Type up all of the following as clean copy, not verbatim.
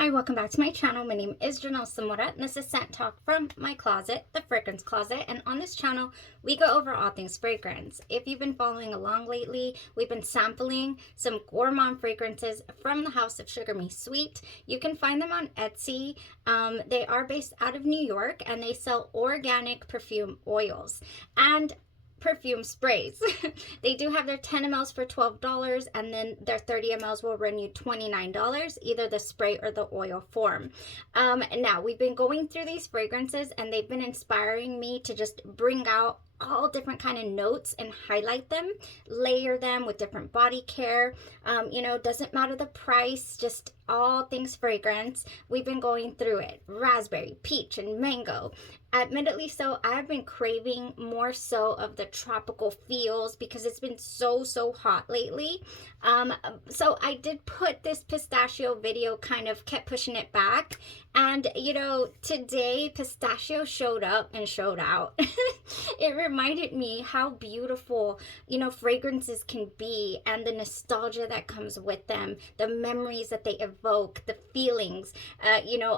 Hi, welcome back to my channel. My name is Janelle Samora, and this is Scent Talk from my closet, the fragrance closet. And on this channel, we go over all things fragrance. If you've been following along lately, we've been sampling some Gourmand fragrances from the House of Sugar Me Sweet. You can find them on Etsy. They are based out of New York, and they sell organic perfume oils and perfume sprays. They do have their 10 mls for $12, and then their 30 mls will run you $29, either the spray or the oil form. Now, we've been going through these fragrances, and they've been inspiring me to just bring out all different kind of notes and highlight them, layer them with different body care. Doesn't matter the price, just all things fragrance. We've been going through it. Raspberry, peach, and mango. Admittedly so, I've been craving more so of the tropical feels because it's been so hot lately. So I did put this pistachio video, kind of kept pushing it back. And, today pistachio showed up and showed out. It reminded me how beautiful, fragrances can be, and the nostalgia that comes with them, the memories that they evoke, the feelings,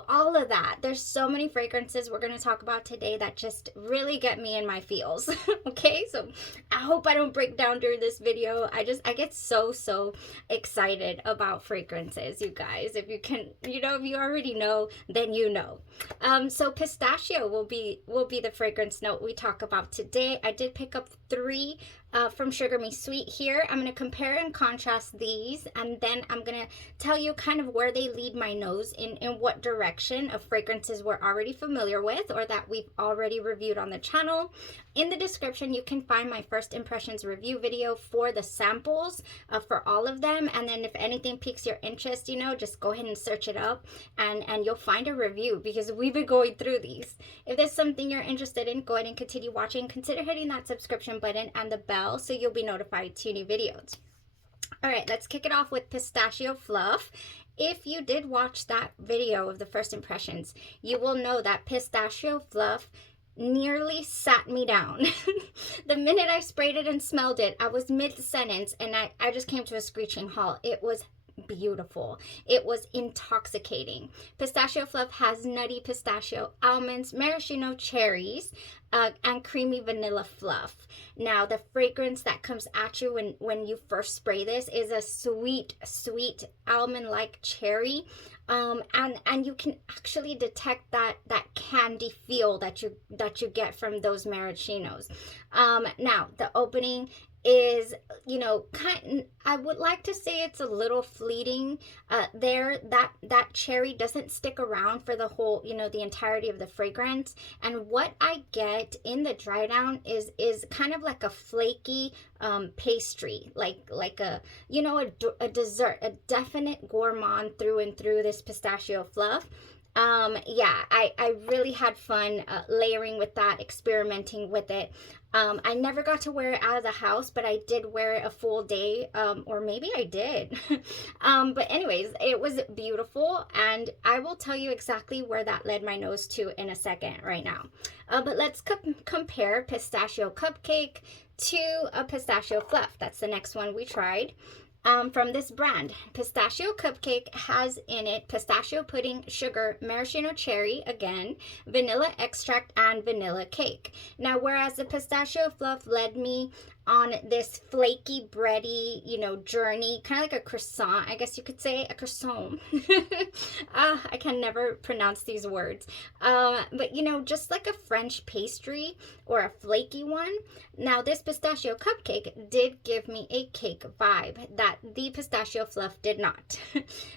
all of that. There's so many fragrances we're going to talk about today that just really get me in my feels. Okay, so I hope I don't break down during this video. I get so excited about fragrances, you guys. If you can, if you already know, then you know. So pistachio will be the fragrance note we talk about today. I did pick up 3 from Sugar Me Sweet here. I'm going to compare and contrast these, and then I'm going to tell you kind of where they lead my nose in what direction of fragrances we're already familiar with or that we've already reviewed on the channel. In the description, you can find my first impressions review video for the samples for all of them. And then if anything piques your interest, just go ahead and search it up and you'll find a review because we've been going through these. If there's something you're interested in, go ahead and continue watching. Consider hitting that subscription button and the bell so you'll be notified to new videos. All right, let's kick it off with Pistachio Fluff. If you did watch that video of the first impressions, you will know that Pistachio Fluff nearly sat me down. The minute I sprayed it and smelled it, I was mid-sentence and I just came to a screeching halt. It was beautiful. It was intoxicating. Pistachio Fluff has nutty pistachio, almonds, maraschino cherries, and creamy vanilla fluff. Now, the fragrance that comes at you when you first spray this is a sweet almond-like cherry. And you can actually detect that candy feel that you get from those maraschinos. Now, the opening is, I would like to say it's a little fleeting. That cherry doesn't stick around for the whole, the entirety of the fragrance. And what I get in the dry down is kind of like a flaky pastry, like a dessert, a definite gourmand through and through this Pistachio Fluff. I really had fun layering with that, experimenting with it. I never got to wear it out of the house, but I did wear it a full day, or maybe I did. But anyways, it was beautiful, and I will tell you exactly where that led my nose to in a second right now. But let's compare Pistachio Cupcake to a Pistachio Fluff. That's the next one we tried. From this brand. Pistachio Cupcake has in it pistachio pudding, sugar, maraschino cherry, again, vanilla extract, and vanilla cake. Now, whereas the Pistachio Fluff led me on this flaky, bready, journey, kind of like a croissant, I guess you could say, a croissant. I can never pronounce these words. But, just like a French pastry or a flaky one. Now, this Pistachio Cupcake did give me a cake vibe that the Pistachio Fluff did not.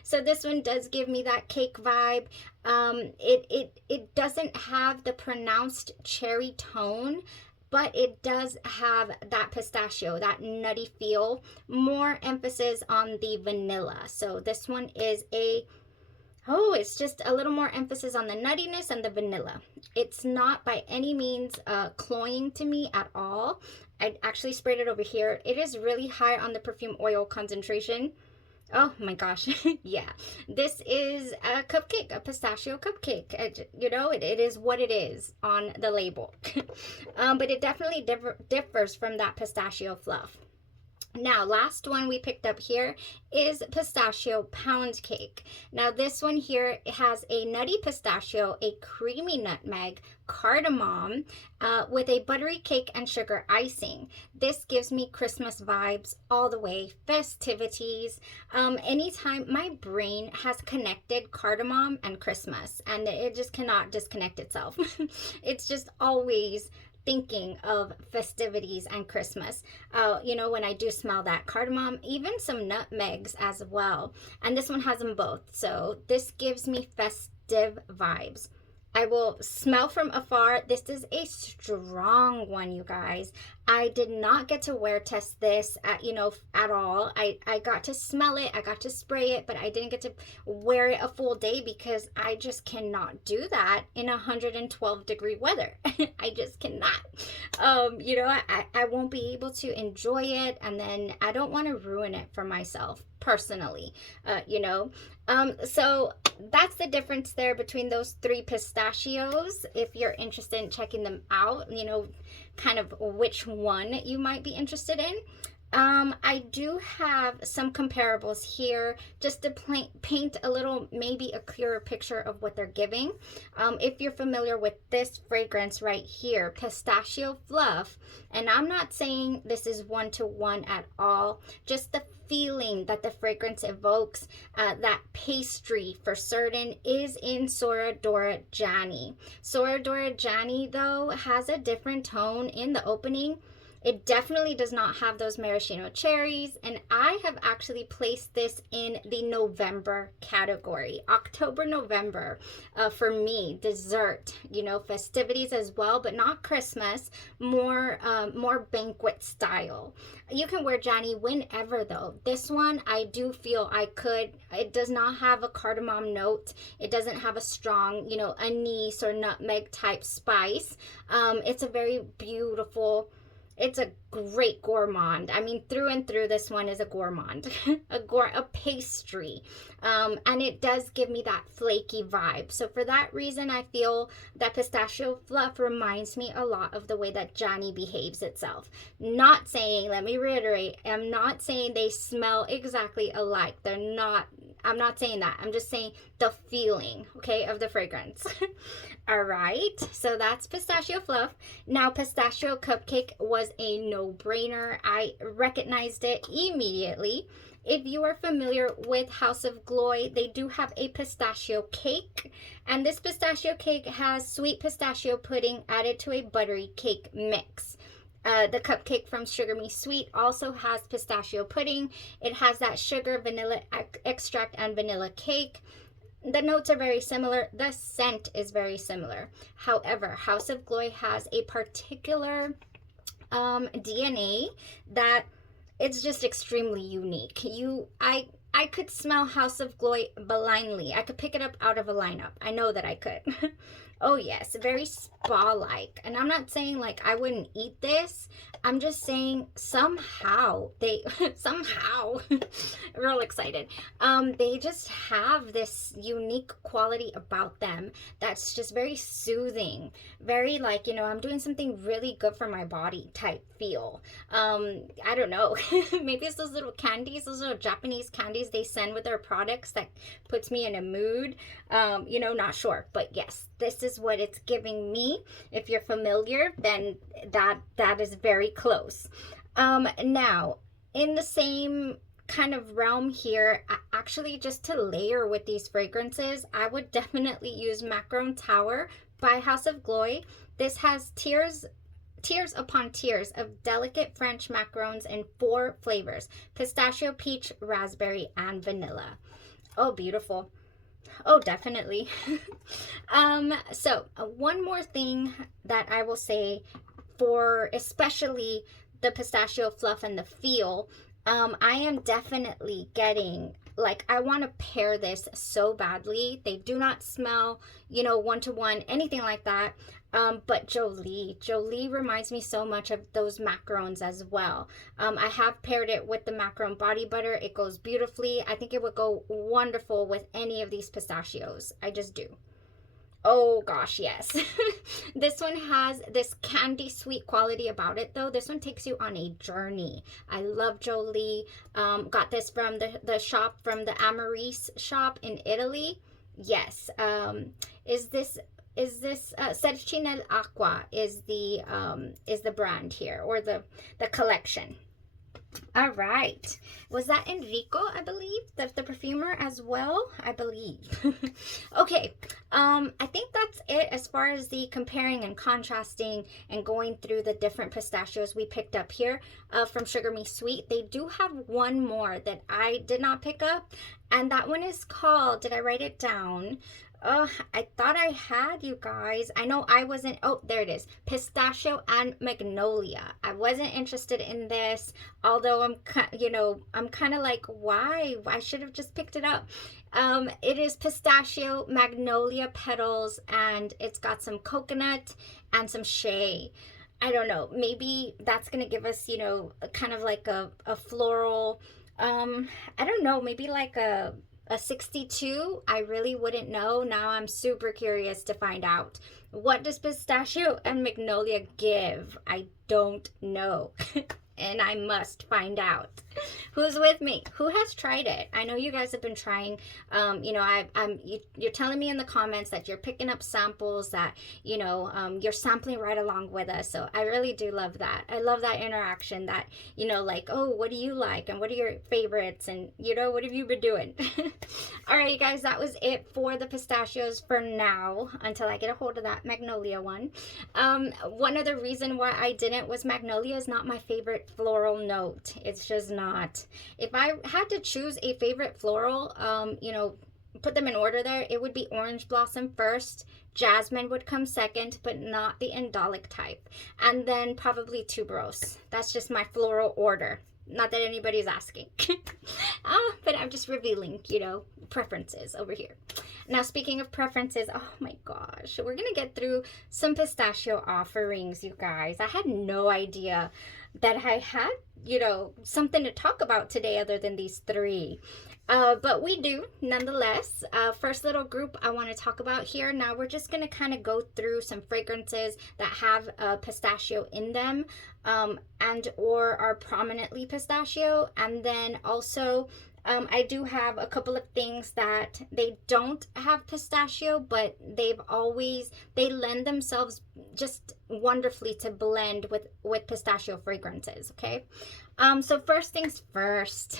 So this one does give me that cake vibe. It doesn't have the pronounced cherry tone, but it does have that pistachio, that nutty feel, more emphasis on the vanilla. So this one is it's just a little more emphasis on the nuttiness and the vanilla. It's not by any means cloying to me at all. I actually sprayed it over here. It is really high on the perfume oil concentration. Oh my gosh. Yeah, this is a cupcake, a pistachio cupcake. It is what it is on the label. But it definitely differs from that Pistachio Fluff. Now, last one we picked up here is Pistachio Poundcake. Now, this one here has a nutty pistachio, a creamy nutmeg, cardamom, with a buttery cake and sugar icing. This gives me Christmas vibes all the way, festivities. Anytime my brain has connected cardamom and Christmas, and it just cannot disconnect itself. It's just always thinking of festivities and Christmas. You know, when I do smell that cardamom, even some nutmegs as well. And this one has them both. So this gives me festive vibes. I will smell from afar. This is a strong one, you guys. I did not get to wear test this at all. I got to smell it, I got to spray it, but I didn't get to wear it a full day because I just cannot do that in 112-degree weather. I just cannot. I won't be able to enjoy it, and then I don't want to ruin it for myself personally, so that's the difference there between those three pistachios. If you're interested in checking them out, kind of which one you might be interested in. I do have some comparables here just to paint a little, maybe a clearer picture of what they're giving. If you're familiar with this fragrance right here, Pistachio Fluff, and I'm not saying this is one-to-one at all, just the feeling that the fragrance evokes, that pastry for certain is in Sora Dora Jani. Sora Dora Jani, though, has a different tone in the opening. It definitely does not have those maraschino cherries, and I have actually placed this in the November category. October, November, for me, dessert, festivities as well, but not Christmas, more banquet style. You can wear Jani whenever though. This one, I do feel I could. It does not have a cardamom note. It doesn't have a strong, anise or nutmeg type spice. It's a very beautiful, it's a great gourmand. I mean, through and through, this one is a gourmand, a pastry. And it does give me that flaky vibe. So for that reason, I feel that Pistachio Fluff reminds me a lot of the way that Jani behaves itself. Not saying, let me reiterate, I'm not saying they smell exactly alike. They're not. I'm not saying that. I'm just saying the feeling, okay, of the fragrance. All right, so that's Pistachio Fluff. Now, Pistachio Cupcake was a no-brainer. I recognized it immediately. If you are familiar with House of Glory, they do have a pistachio cake. And this pistachio cake has sweet pistachio pudding added to a buttery cake mix. The cupcake from Sugar Me Sweet also has pistachio pudding. It has that sugar, vanilla extract, and vanilla cake. The notes are very similar. The scent is very similar. However, House of Glory has a particular DNA that it's just extremely unique. I could smell House of Glory blindly. I could pick it up out of a lineup. I know that I could. Oh yes, very spa-like. And I'm not saying like I wouldn't eat this. I'm just saying somehow somehow, real excited. They just have this unique quality about them that's just very soothing. Very like, I'm doing something really good for my body type feel. I don't know. Maybe it's those little candies, those little Japanese candies they send with their products that puts me in a mood. Not sure. But yes, this is what it's giving me. If you're familiar, then that is very close. Now, in the same kind of realm here, actually just to layer with these fragrances, I would definitely use Macaron Tower by House of Glory. This has tiers upon tiers of delicate French macarons in 4 flavors: pistachio, peach, raspberry, and vanilla. Oh, beautiful. Oh, definitely. So one more thing that I will say for especially the Pistachio Fluff and the feel, I am definitely getting, like, I want to pair this so badly. They do not smell, one-to-one, anything like that. But Jolie reminds me so much of those macarons as well. I have paired it with the macaron body butter. It goes beautifully. I think it would go wonderful with any of these pistachios. I just do. Oh gosh, yes. This one has this candy sweet quality about it though. This one takes you on a journey. I love Jolie. Got this from the shop, from the Amaris shop in Italy. Yes. Is this Serci nell'Acqua is the brand here, or the collection. All right. Was that Enrico, I believe, the perfumer as well? I believe. Okay. I think that's it as far as the comparing and contrasting and going through the different pistachios we picked up here from Sugar Me Sweet. They do have one more that I did not pick up, and that one is called, did I write it down? Oh, I thought I had, you guys. I know I wasn't. Oh, there it is. Pistachio and Magnolia. I wasn't interested in this, although I'm kind of like, why? I should have just picked it up. It is pistachio, magnolia petals, and it's got some coconut and some shea. I don't know. Maybe that's going to give us, kind of like a floral, I don't know, maybe like a 62. I really wouldn't know. Now I'm super curious to find out. What does pistachio and magnolia give? I don't know. And I must find out. Who's with me? Who has tried it? I know you guys have been trying. You're telling me in the comments that you're picking up samples, that you're sampling right along with us. So I really do love that. I love that interaction. That like, oh, what do you like, and what are your favorites, and what have you been doing? All right, you guys, that was it for the pistachios for now, until I get a hold of that magnolia one. One other reason why I didn't was magnolia is not my favorite floral note. It's just not. If I had to choose a favorite floral, put them in order there, it would be orange blossom first, jasmine would come second, but not the indolic type, and then probably tuberose. That's just my floral order. Not that anybody's asking. But I'm just revealing, preferences over here. Now, speaking of preferences, oh my gosh, we're going to get through some pistachio offerings, you guys. I had no idea that I had, something to talk about today other than these three. But we do, nonetheless. First little group I want to talk about here. Now we're just going to kind of go through some fragrances that have pistachio in them, and or are prominently pistachio. And then also I do have a couple of things that they don't have pistachio, but they lend themselves just wonderfully to blend with pistachio fragrances. Okay. So first things first.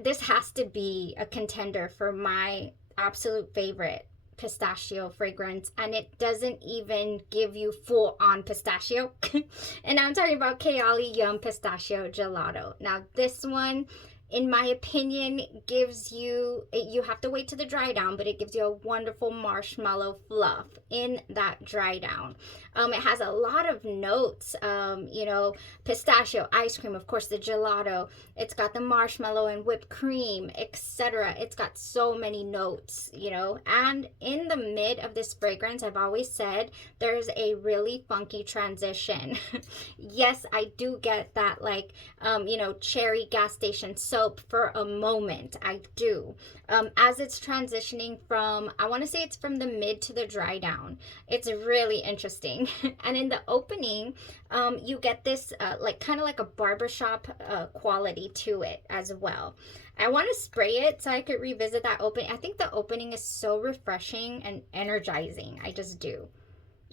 This has to be a contender for my absolute favorite pistachio fragrance, and it doesn't even give you full on pistachio. And I'm talking about Kayali Yum Pistachio Gelato. Now this one, in my opinion, gives you have to wait to the dry down, but it gives you a wonderful marshmallow fluff in that dry down. It has a lot of notes, pistachio, ice cream, of course, the gelato. It's got the marshmallow and whipped cream, etc. It's got so many notes, and in the mid of this fragrance, I've always said there's a really funky transition. Yes, I do get that, like, cherry gas station soap for a moment. I do. As it's transitioning from, I want to say it's from the mid to the dry down. It's really interesting. And in the opening, you get this kind of like a barbershop quality to it as well. I want to spray it so I could revisit that opening. I think the opening is so refreshing and energizing. I just do.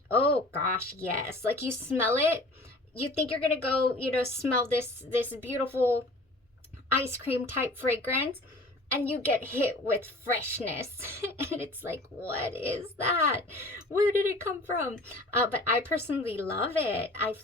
Oh gosh, yes. Like, you smell it, you think you're gonna go, smell this beautiful ice cream type fragrance, and you get hit with freshness. And it's like, what is that? Where did it come from? But I personally love it. I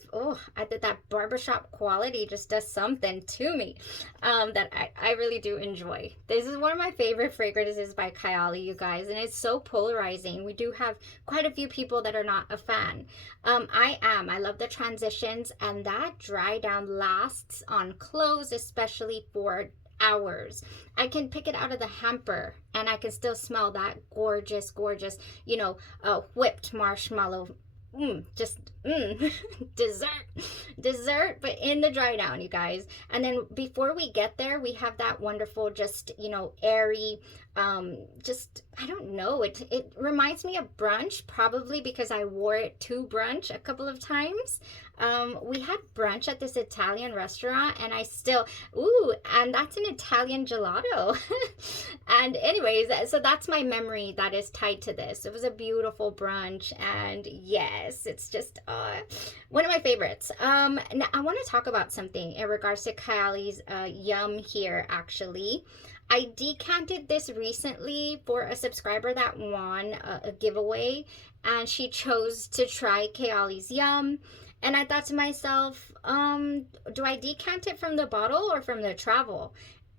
think that barbershop quality just does something to me that I really do enjoy. This is one of my favorite fragrances by Kayali, you guys, and it's so polarizing. We do have quite a few people that are not a fan. I love the transitions, and that dry down lasts on clothes, especially for hours. I can pick it out of the hamper and I can still smell that gorgeous whipped marshmallow dessert, but in the dry down, you guys. And then before we get there, we have that wonderful, just airy just, I don't know, it reminds me of brunch, probably because I wore it to brunch a couple of times. We had brunch at this Italian restaurant, and I still, ooh, and that's an Italian gelato. And anyways, so that's my memory that is tied to this. It was a beautiful brunch, and yes, it's just one of my favorites. Now I want to talk about something in regards to Kayali's Yum here, actually. I decanted this recently for a subscriber that won a giveaway, and she chose to try Kayali's Yum. And I thought to myself, do I decant it from the bottle or from the travel?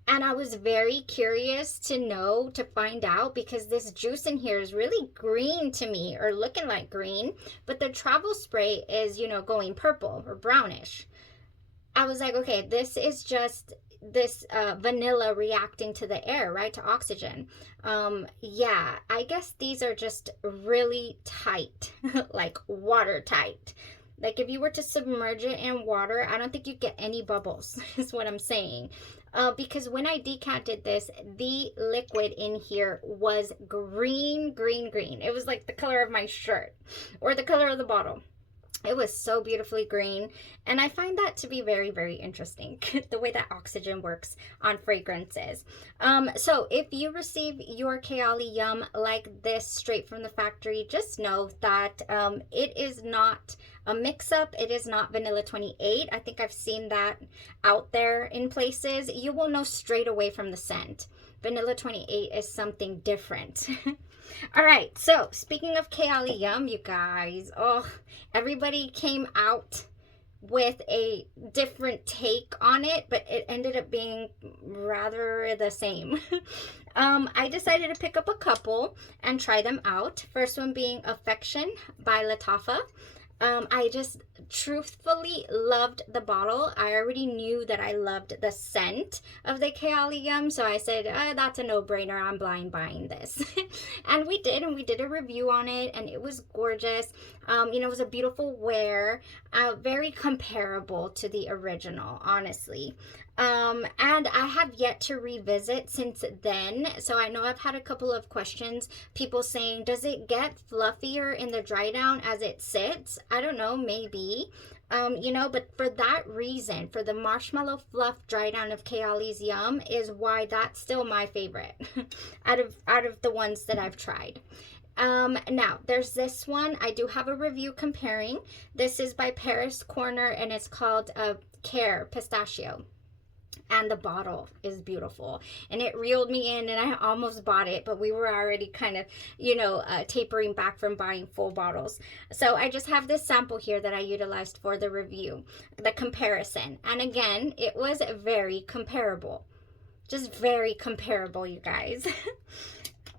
And I was very curious to know, to find out, because this juice in here is really green to me, or looking like green, but the travel spray is, you know, going purple or brownish. I was like, okay, this is just this vanilla reacting to the air, right, to oxygen. Yeah, I guess these are just really tight, like watertight. Like if you were to submerge it in water, I don't think you'd get any bubbles, is what I'm saying. Because when I decanted this, the liquid in here was green, green, green. It was like the color of my shirt or the color of the bottle. It was so beautifully green, and I find that to be very, very interesting, the way that oxygen works on fragrances. So if you receive your Kayali Yum like this straight from the factory, just know that it is not a mix-up. It is not Vanilla 28. I think I've seen that out there in places. You will know straight away from the scent. Vanilla 28 is something different. All right, so speaking of Kayali Yum, you guys, oh, everybody came out with a different take on it, but it ended up being rather the same. I decided to pick up a couple and try them out. First one being Affection by Lattafa. I just truthfully loved the bottle. I already knew that I loved the scent of the Kayali Yum, so I said, that's a no-brainer. I'm blind buying this. And we did a review on it, and it was gorgeous. You know, it was a beautiful wear, very comparable to the original, honestly. And I have yet to revisit since then. So I know I've had a couple of questions, people saying, does it get fluffier in the dry down as it sits? I don't know, maybe. You know, but for that reason, for the Marshmallow Fluff dry down of Kayali's Yum is why that's still my favorite out of the ones that I've tried. Now there's this one. I do have a review comparing. This is by Paris Corner, and it's called Khair Pistachio. And the bottle is beautiful, and it reeled me in, and I almost bought it, but we were already kind of, you know, tapering back from buying full bottles. So I just have this sample here that I utilized for the review, the comparison. And again, it was very comparable, just very comparable, you guys.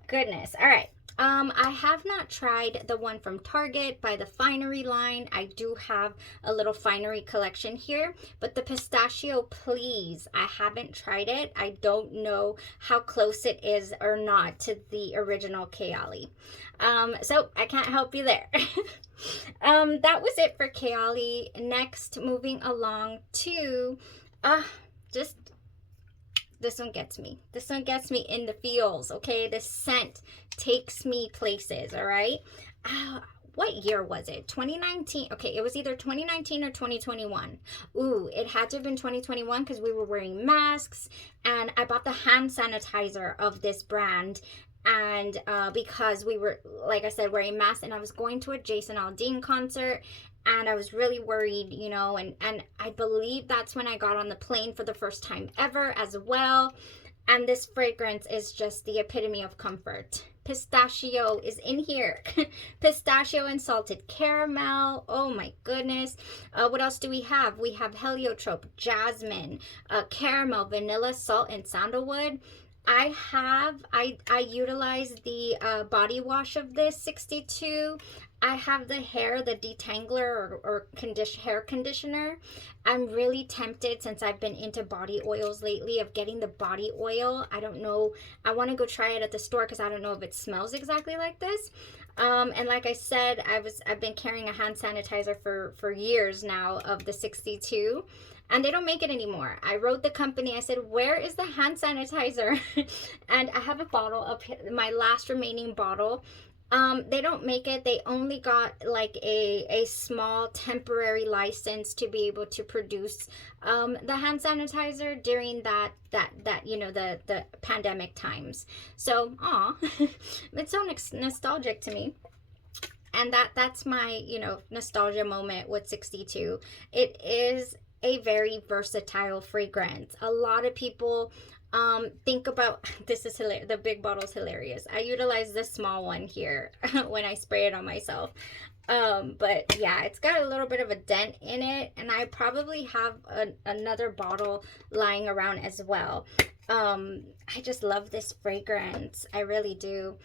Goodness. All right. I have not tried the one from Target by the Finery line. I do have a little Finery collection here, but the Pistachio Please, I haven't tried it. I don't know how close it is or not to the original Kayali. So I can't help you there. That was it for Kayali. Next, moving along to, just this one gets me. This one gets me in the feels, okay? The scent takes me places, all right? What year was it? 2019. Okay, it was either 2019 or 2021. Ooh, it had to have been 2021 because we were wearing masks, and I bought the hand sanitizer of this brand, and because we were, like I said, wearing masks, and I was going to a Jason Aldean concert, and I was really worried, you know, and I believe that's when I got on the plane for the first time ever as well. And this fragrance is just the epitome of comfort. Pistachio is in here. Pistachio and salted caramel. Oh my goodness. What else do we have? We have heliotrope, jasmine, caramel, vanilla, salt, and sandalwood. I utilize the body wash of this 62. I have the hair, the detangler or hair conditioner. I'm really tempted, since I've been into body oils lately, of getting the body oil. I don't know. I want to go try it at the store because I don't know if it smells exactly like this. And like I said, I've been carrying a hand sanitizer for years now of the 62. and they don't make it anymore. I wrote the company. I said, where is the hand sanitizer? And I have a bottle of my last remaining bottle. They don't make it. They only got like a small temporary license to be able to produce the hand sanitizer during that you know, the pandemic times. So it's so nostalgic to me. And that's my, you know, nostalgia moment with 62. It is a very versatile fragrance. A lot of people think about, this is hilarious, the big bottle is hilarious. I utilize this small one here when I spray it on myself. But yeah, it's got a little bit of a dent in it, and I probably have another bottle lying around as well. I just love this fragrance. I really do.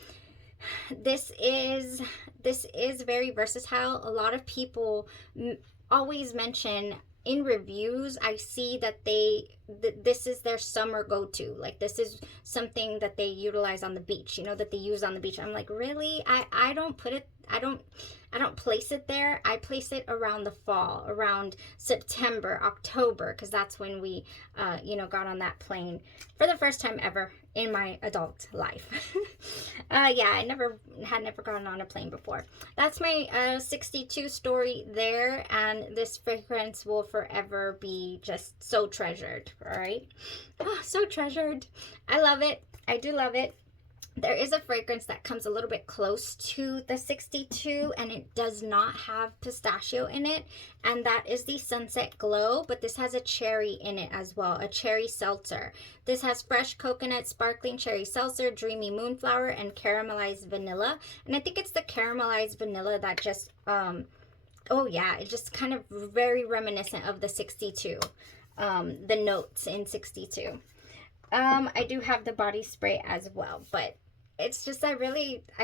This is very versatile. A lot of people always mention in reviews, I see that this is their summer go-to. Like, this is something that they utilize on the beach, you know, that they use on the beach. I'm like, really? I don't put it, I don't place it there. I place it around the fall, around September, October, because that's when we, you know, got on that plane for the first time ever in my adult life. Yeah, I had never gone on a plane before. That's my 62 story there, and this fragrance will forever be just so treasured. All right, so treasured. I love it. I do love it. There is a fragrance that comes a little bit close to the 62, and it does not have pistachio in it, and that is the Sunset Glow, but this has a cherry in it as well, a cherry seltzer. This has fresh coconut, sparkling cherry seltzer, dreamy moonflower, and caramelized vanilla. And I think it's the caramelized vanilla that just, oh yeah, it's just kind of very reminiscent of the 62, the notes in 62. I do have the body spray as well, but it's just, I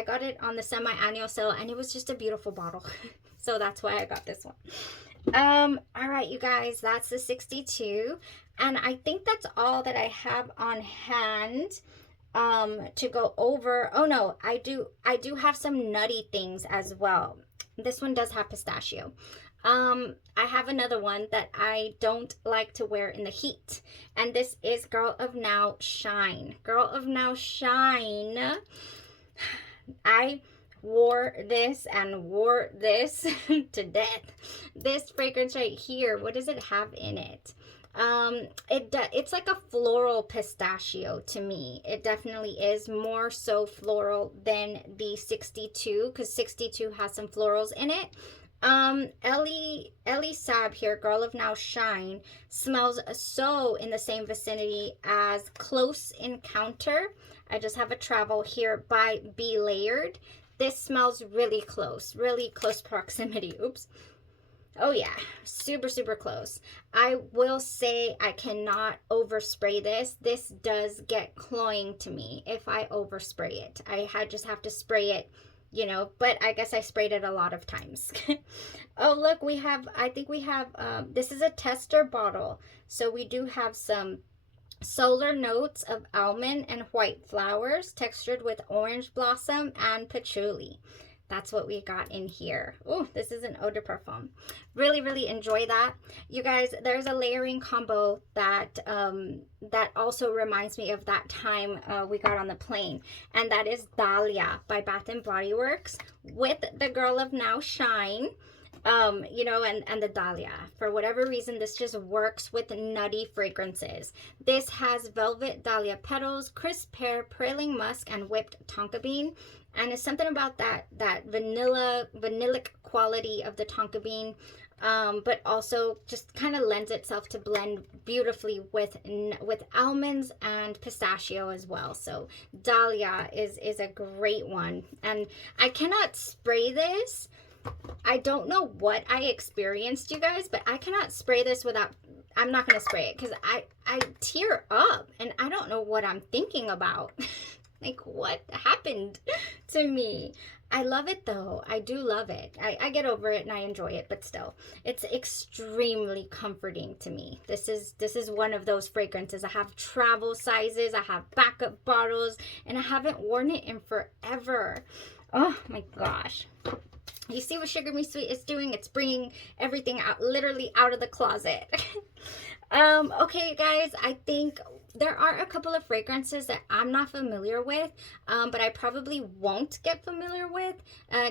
got it on the semi-annual sale, and it was just a beautiful bottle. So that's why I got this one. All right, you guys, that's the 62. And I think that's all that I have on hand to go over. Oh no, I do have some nutty things as well. This one does have pistachio. I have another one that I don't like to wear in the heat, and this is Girl of Now Shine. Girl of Now Shine. I wore this and wore this to death. This fragrance right here, what does it have in it? It's like a floral pistachio to me. It definitely is more so floral than the 62, because 62 has some florals in it. Ellie Sab here, Girl of Now Shine, smells so in the same vicinity as Close Encounter. I just have a travel here by Be Layered. This smells really close proximity. Oops. Oh yeah, super close. I will say I cannot overspray this. This does get cloying to me if I overspray it. I just have to spray it, you know, but I guess I sprayed it a lot of times. Oh, look, I think we have, this is a tester bottle. So we do have some solar notes of almond and white flowers textured with orange blossom and patchouli. That's what we got in here. Oh, this is an eau de parfum. Really enjoy that. You guys, there's a layering combo that that also reminds me of that time we got on the plane. And that is Dahlia by Bath & Body Works with the Girl of Now Shine. You know, and the Dahlia. For whatever reason, this just works with nutty fragrances. This has velvet dahlia petals, crisp pear, praline musk, and whipped tonka bean. And it's something about that vanillic quality of the tonka bean, but also just kind of lends itself to blend beautifully with almonds and pistachio as well. So Dahlia is a great one, and I cannot spray this. I don't know what I experienced, you guys, but I cannot spray this without, I'm not going to spray it because I tear up and I don't know what I'm thinking about. Like, what happened to me? I love it though. I do love it. I get over it and I enjoy it, but still, it's extremely comforting to me. This is one of those fragrances. I have travel sizes, I have backup bottles, and I haven't worn it in forever. Oh my gosh. You see what Sugar Me Sweet is doing? It's bringing everything out, literally out of the closet. Okay, you guys, I think there are a couple of fragrances that I'm not familiar with, but I probably won't get familiar with.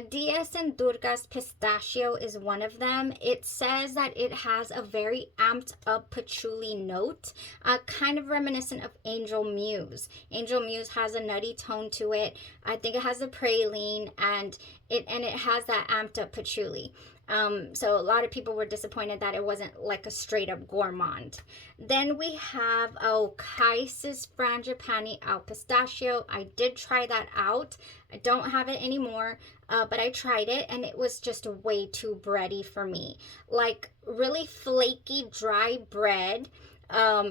DS and Durga's Pistachio is one of them. It says that it has a very amped up patchouli note, kind of reminiscent of Angel Muse. Angel Muse has a nutty tone to it. I think it has a praline, and it has that amped up patchouli. So a lot of people were disappointed that it wasn't like a straight up gourmand. Then we have, Khair's Frangipani Al Pistachio. I did try that out. I don't have it anymore, but I tried it and it was just way too bready for me. Like really flaky, dry bread. Gosh,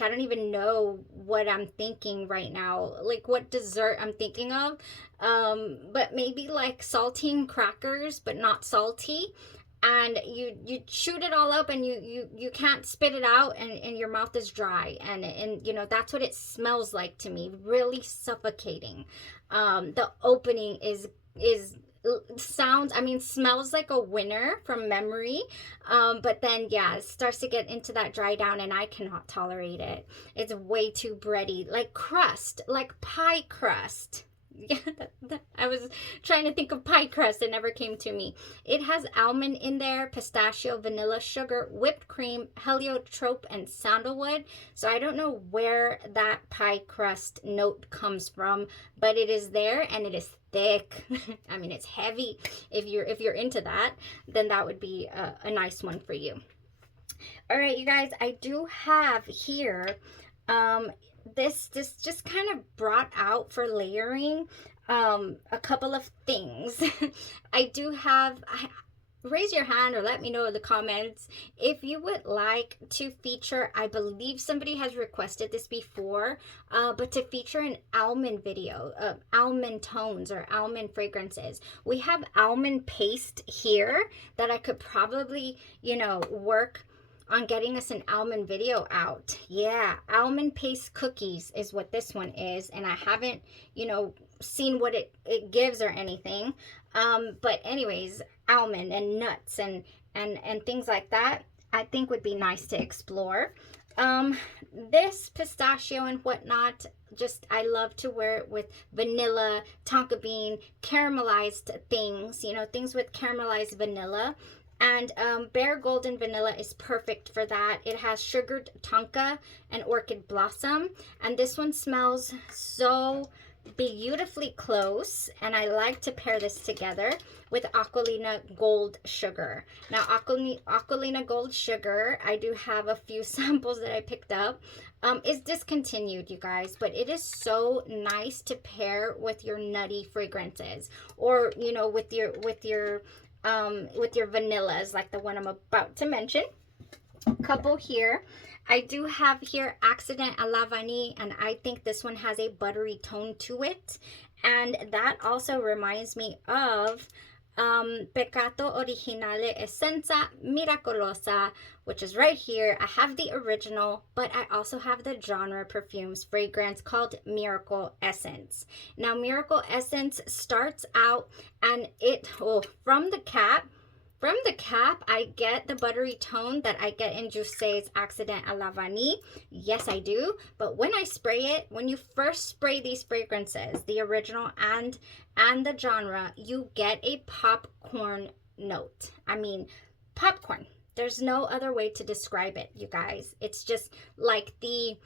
I don't even know what I'm thinking right now, like what dessert I'm thinking of, but maybe like saltine crackers, but not salty, and you shoot it all up and you can't spit it out, and your mouth is dry, and that's what it smells like to me, really suffocating. The opening smells like a winner from memory, but then yeah, it starts to get into that dry down and I cannot tolerate it. It's way too bready, like crust, like pie crust. Yeah, I was trying to think of pie crust, it never came to me. It has almond in there, pistachio, vanilla, sugar, whipped cream, heliotrope, and sandalwood. So I don't know where that pie crust note comes from, but it is there and it is thick. I mean, it's heavy. If you're into that, then that would be a nice one for you. All right, you guys, I do have here this just kind of brought out for layering a couple of things. I do have, raise your hand or let me know in the comments if you would like to feature, I believe somebody has requested this before, but to feature an almond video, almond tones or almond fragrances. We have almond paste here that I could probably, work on getting us an almond video out. Yeah, almond paste cookies is what this one is, and I haven't seen what it gives or anything, but anyways, almond and nuts and things like that I think would be nice to explore. This pistachio and whatnot, just I love to wear it with vanilla, tonka bean, caramelized things, things with caramelized vanilla. And Bare Golden Vanilla is perfect for that. It has sugared tonka and orchid blossom. And this one smells so beautifully close. And I like to pair this together with Aquilina Gold Sugar. Now, Aquilina Gold Sugar, I do have a few samples that I picked up. It's discontinued, you guys. But it is so nice to pair with your nutty fragrances. Or, with your vanillas, like the one I'm about to mention. A couple here. I do have here Accident à la Vanille, and I think this one has a buttery tone to it. And that also reminds me of Peccato Originale Essenza Miracolosa, which is right here. I have the original, but I also have the genre Perfumes fragrance called Miracle Essence. Now, Miracle Essence starts out, and from the cap, I get the buttery tone that I get in Jousse's Accident à la Vanille. Yes, I do. But when I spray it, when you first spray these fragrances, the original and the genre, you get a popcorn note. I mean, popcorn. There's no other way to describe it, you guys. It's just like the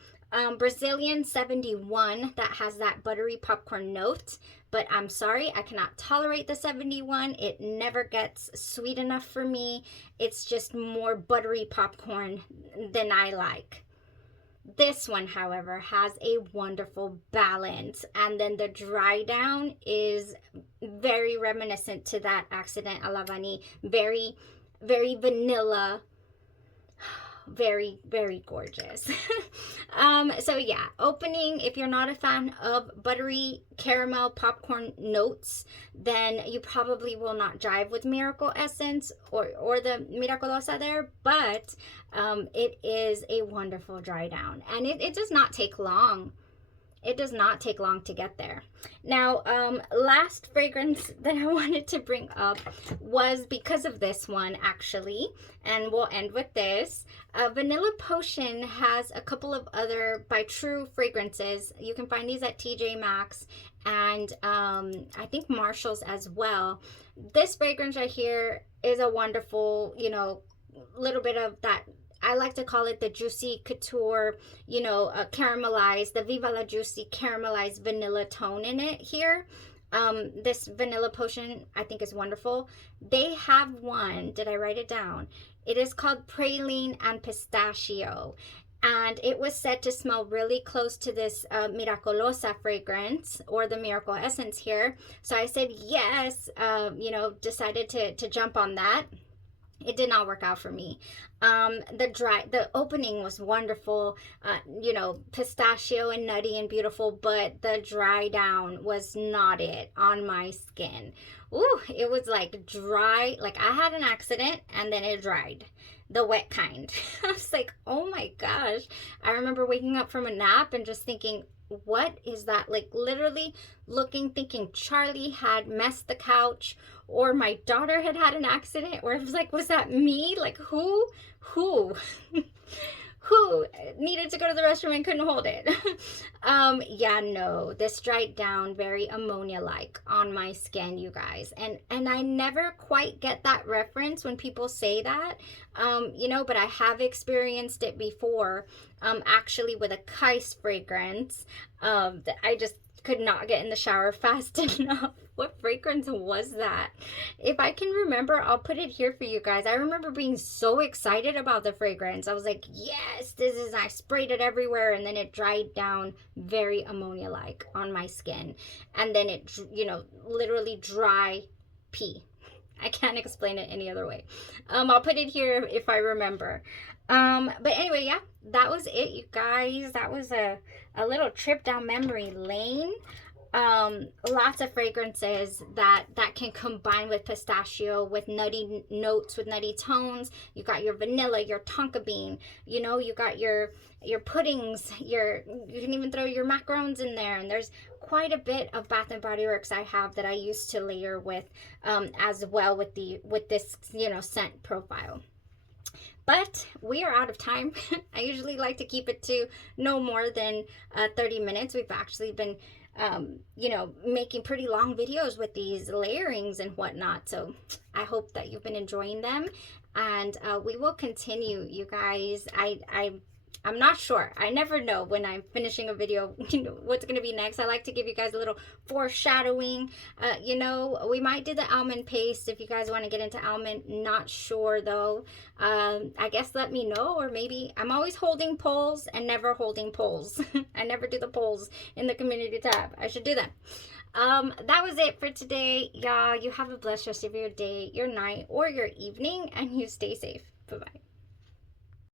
Brazilian 71 that has that buttery popcorn note. But I'm sorry, I cannot tolerate the 71. It never gets sweet enough for me. It's just more buttery popcorn than I like. This one, however, has a wonderful balance. And then the dry down is very reminiscent to that Accident à la Vanille. Very, very vanilla. Very, very gorgeous. So yeah, opening, if you're not a fan of buttery caramel popcorn notes, then you probably will not jive with Miracle Essence or the Miracolosa there, but it is a wonderful dry down, and it does not take long. it does not take long to get there. Now, last fragrance that I wanted to bring up was because of this one, actually, and we'll end with this. Vanilla Potion has a couple of other by True fragrances. You can find these at TJ Maxx and I think Marshall's as well. This fragrance right here is a wonderful, you know, little bit of that, I like to call it the juicy couture, you know, caramelized, the Viva la Juicy caramelized vanilla tone in it here. This Vanilla Potion I think is wonderful. They have one, did I write it down? It is called Praline and Pistachio. And it was said to smell really close to this Miracolosa fragrance, or the Miracle Essence here. So I said yes, you know, decided to jump on that. It did not work out for me. The opening was wonderful, you know, pistachio and nutty and beautiful, but the dry down was not it on my skin. Ooh, it was like dry, like I had an accident and then it dried. The wet kind. I was like, oh my gosh. I remember waking up from a nap and just thinking, what is that? Like literally looking, thinking Charlie had messed the couch, or my daughter had had an accident, or it was like, was that me? Like who who needed to go to the restroom and couldn't hold it? Yeah, no, this dried down very ammonia like on my skin, you guys, and I never quite get that reference when people say that, you know, but I have experienced it before, actually with a Khair fragrance, that I just could not get in the shower fast enough. What fragrance was that? If I can remember, I'll put it here for you guys. I remember being so excited about the fragrance. I was like, yes, this is, I sprayed it everywhere, and then it dried down very ammonia-like on my skin. And then it, you know, literally dry pee. I can't explain it any other way. I'll put it here if I remember. But anyway, yeah, that was it, you guys. That was a little trip down memory lane. Lots of fragrances that can combine with pistachio, with nutty notes, with nutty tones. You got your vanilla, your tonka bean, you know, you got your puddings, you can even throw your macarons in there, and there's quite a bit of Bath and Body Works I have that I used to layer with as well with this, you know, scent profile. But we are out of time. I usually like to keep it to no more than 30 minutes. We've actually been you know, making pretty long videos with these layerings and whatnot. So I hope that you've been enjoying them, and we will continue, you guys. I'm not sure. I never know when I'm finishing a video, you know, what's going to be next. I like to give you guys a little foreshadowing. You know, we might do the almond paste if you guys want to get into almond. Not sure though. I guess let me know, or maybe I'm always holding polls and never holding polls. I never do the polls in the community tab. I should do that. That was it for today, y'all. You have a blessed rest of your day, your night, or your evening, and you stay safe. Bye-bye.